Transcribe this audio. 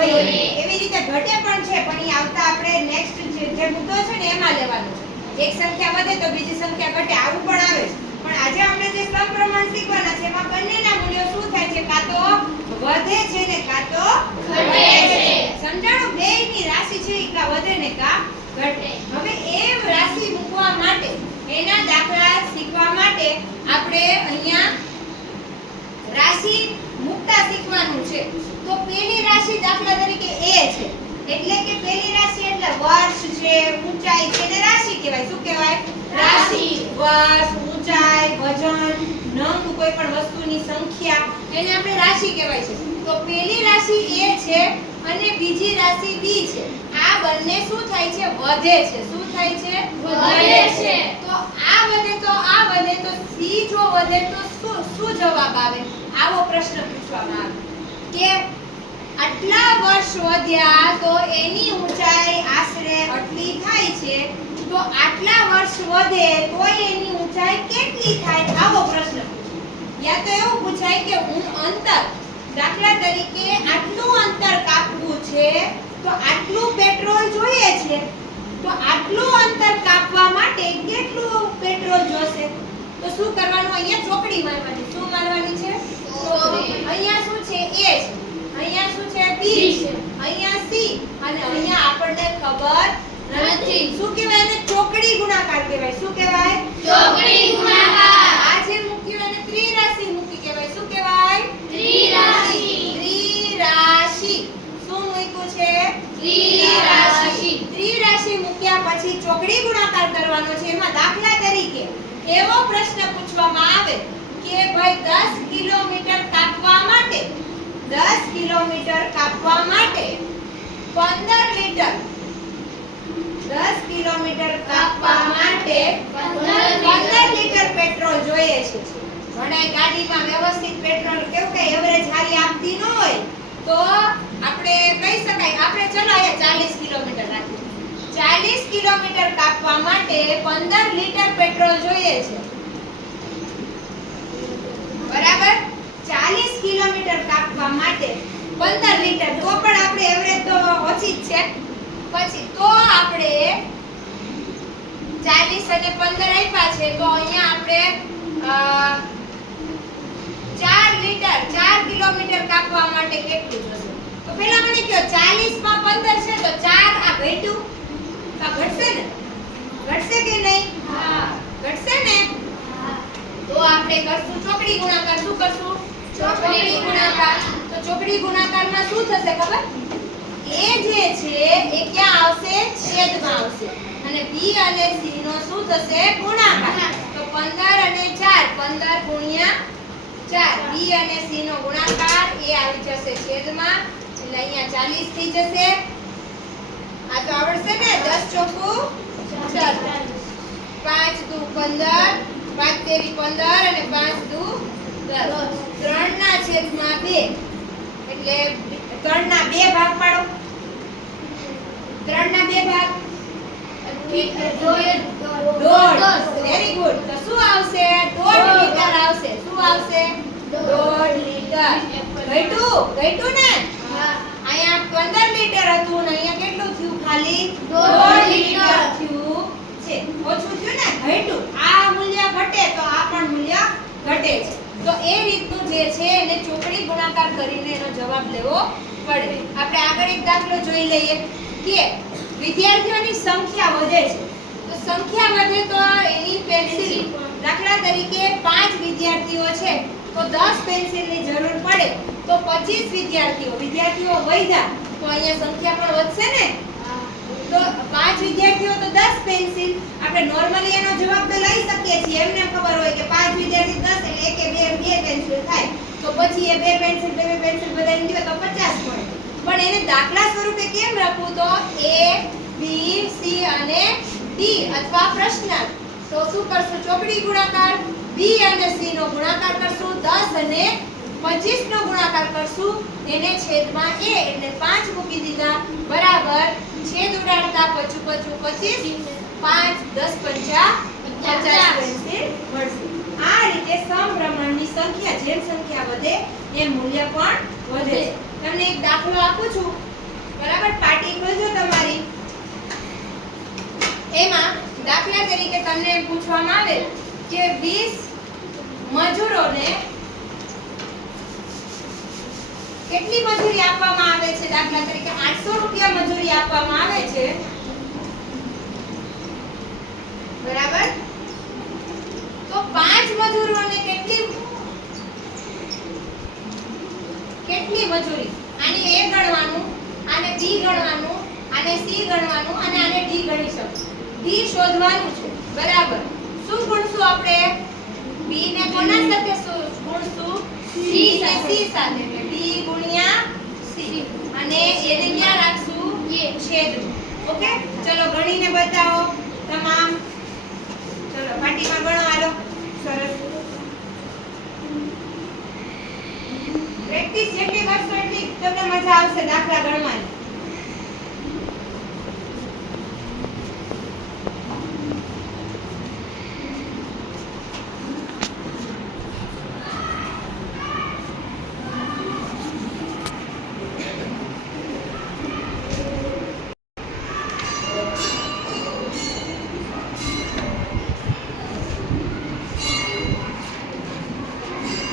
જોઈએ. એવી રીતે ઘટે પણ છે પણ એ આવતા આપણે નેક્સ્ટ જે મુદ્દો છે ને એમાં લેવાનો છે. એક સંખ્યા વધે તો બીજી સંખ્યા ઘટે આવું પણ આવે છે. પણ આજે આપણે જે સપ્રમાણ શીખવાના છે એમાં બંનેના મૂલ્યો શું થાય છે? કાં તો વધે છે ને કાં તો ઘટે છે. સમજાણો? બેયની રાશિ છે એ કાં વધે ને કાં ઘટે. હવે એ રાશિ મૂકવા માટે એના દાખલા શીખવા માટે આપણે અહીંયા રાશિ મૂકતા છે. તો પેલી રાશિ દાખલા તરીકે એ છે. એટલે કે પેલી રાશિ એટલે વર્ષ છે ઊંચાઈ છે એને રાશિ કહેવાય. શું કહેવાય? રાશિ. વર્ષ ઊંચાઈ વજન નંગ કોઈ પણ વસ્તુની સંખ્યા એને આપણે રાશિ કહેવાય છે. તો પેલી રાશિ એ છે અને બીજી રાશિ બી છે. આ બંને શું થાય છે? વધે છે. શું થાય છે? વધે છે. તો આ વધે તો આ વધે તો શું શું જવાબ આવે? આવો પ્રશ્ન પૂછવામાં આવે. કે આટલા વર્ષ વધ્યા તો એની ઊંચાઈ આશરે આટલી થાય છે. તો આટલા વર્ષ વધે તો એની ઊંચાઈ કેટલી થાય? આવો પ્રશ્ન યા તો એવું પૂછાય કે હું અંતર, દાખલા તરીકે આટલું અંતર કાપવું છે, તો આટલું પેટ્રોલ જોઈએ છે. તો આટલું અંતર કાપવા માટે કેટલું પેટ્રોલ જોશે તો શું કરવાનું? અહીંયા ચોકડી મારવાની. શું મારવાની છે. અહીંયા શું છે? એ છે અહીંયા શું છે? બી છે. અહીંયા સી. અને અહીંયા આપણને ખબર નથી. નથી. શું કહેવાય એને? ચોકડી ગુણાકાર કહેવાય. શું કહેવાય? ચોકડી ગુણાકાર. આ જે મૂક્યું એને ત્રિરાશી મૂકી કહેવાય. શું કહેવાય? ત્રિરાશિ. ત્રિરાશી. શું મૂક્યું છે? ત્રિરાશી. ત્રિરાશી મૂક્યા પછી ચોકડી ગુણાકાર કરવાનો છે. એમાં દાખલા તરીકે એવો પ્રશ્ન પૂછવામાં આવે કે ભાઈ 10 કિલોમીટર કાપવા માટે 10 કિલોમીટર કાપવા માટે 15 લીટર 10 કિલોમીટર કાપવા માટે 15 લીટર પેટ્રોલ જોઈએ છે. ઘણા ગાડીમાં વ્યવસ્થિત પેટ્રોલ કેવું કે એવરેજ હારી આપતી ન હોય, તો આપણે કહી શકાય આપણે ચલો અહીંયા 40 કિલોમીટર રાખીએ. 40 કિલોમીટર કાપવા માટે 15 લીટર પેટ્રોલ જોઈએ છે. બરાબર? 40 કિલોમીટર કાપવા માટે 15 લીટર. તો પણ આપણે એવરેજ તો ઓછી જ છે. પછી તો આપણે 40 અને 15 આપ્યા છે, તો અહીંયા આપણે ચાર 4 લીટર 4 કિલોમીટર કાપવા માટે કેટલું જોશે? તો પહેલા મને કહો 40 માં 15 છે, તો 4 આ ઘટ્યું આ ઘટશે ને? ઘટશે કે નહીં? હા. ઘટશે ને? તો આપણે કરશું ચોકડી ગુણાકાર. શું કરશું? ચોકડી ગુણાકાર. તો ચોકડી ગુણાકારમાં શું થશે ખબર? એ જે છે એ ક્યાં આવશે? છેદમાં આવશે. અને b અને c નો શું થશે? ગુણાકાર. તો 15 અને 4 15 ગુણ્યા 4 b અને c નો ગુણાકાર. એ આવી જશે છેદમાં. એટલે અહીંયા 40 થઈ જશે. આ તો આવડશે ને? 10 ચોકું 40 પાંચ દુ પંદર. પાંચ તેરી પંદર અને પાંચ દુ દસ. ત્રણ ના છેદમાં બે. એટલે ત્રણ ના બે ભાગ પાડો. ત્રણ ના બે ભાગ. વેરી ગુડ તો શું આવશે? દોઢ લીટર આવશે. શું આવશે? દોઢ લીટર ઘટ્યું? ને? અહીંયા પંદર લીટર હતું ને અહીંયા કેટલું થયું ખાલી દોઢ. લીટર થયું છે. ઓછું થયું ને ઘટ્યું. આ મૂલ્ય ઘટે તો આ પણ મૂલ્ય ઘટે છે. તો એ રીતનું જે છે એને ચોકડી ગુણાકાર કરીને એનો જવાબ લેવો પડે. આપણે આગળ એક દાખલો જોઈ લઈએ. કે વિદ્યાર્થીઓની સંખ્યા વધે છે. તો સંખ્યા વધે તો એની પેન્સિલ દાખલા તરીકે પાંચ વિદ્યાર્થીઓ છે. તો 10 પેન્સિલની જરૂર પડે. તો 25 વિદ્યાર્થીઓ વિદ્યાર્થીઓ વધ્યા તો અહીંયા સંખ્યા પણ વધશે ને? તો પાંચ વિદ્યાર્થીઓ તો 10 પેન્સિલ. આપણે નોર્મલી એનો જવાબ તો લઈ શકીએ છીએ. એમને ખબર હોય કે પાંચ વિદ્યાર્થી 10 એટલે એકે બે બે પેન્સિલ થાય. તો પછી એ બે પેન્સિલ, બે બે પેન્સિલ બધાને દીધો તો 50 મળે. પણ એને દાખલા સ્વરૂપે કેમ રાખવું? તો એ, બી, સી અને ડી અથવા પ્રશ્નાર્થ. તો શું કરશું? ચોકડી ગુણાકાર. બી અને સી નો ગુણાકાર કરશું. 10 અને 25 નો ગુણાકાર કરશું તેને છેદમાં a એટલે 5 મૂકી દીધા, બરાબર. છેદ ઉડાડતા પચું પચું 25 5 10 પંચા 50 પેન્સિલ મળશે. આ રીતે સમપ્રમાણની સંખ્યા, જેમ સંખ્યા વધે, એમ મૂલ્ય પણ વધે તમને એક દાખલો આપું છું. બરાબર, પાટી ખોલજો તમારી. એમાં દાખલા તરીકે તમને પૂછવામાં આવે કે 20 મજૂરોને કેટલી મજૂરી આપવામાં આવે છે? દાખલા તરીકે 800 રૂપિયા મજૂરી આપવામાં આવે છે. બરાબર? તો પાંચ મજૂરોને કેટલી કેટલી મજૂરી? આને એ ગણવાનું, આને બી ગણવાનું, આને સી ગણવાનું, અને આને ડી ગણી શકો ડી શોધવાનું છે. બરાબર? શું ગુણશું આપણે? બી ને કોના સાથે ગુણશું? સી સાથે. અને એને ક્યાં રાખશું? એ. છેદ ઓકે? ચલો ગણીને બતાવો. તમામ. ચલો પાટીમાં ગણો હાલો. સરસ. પ્રેક્ટિસ જેટલી કરશો એટલી તમને મજા આવશે દાખલા ગણવાની.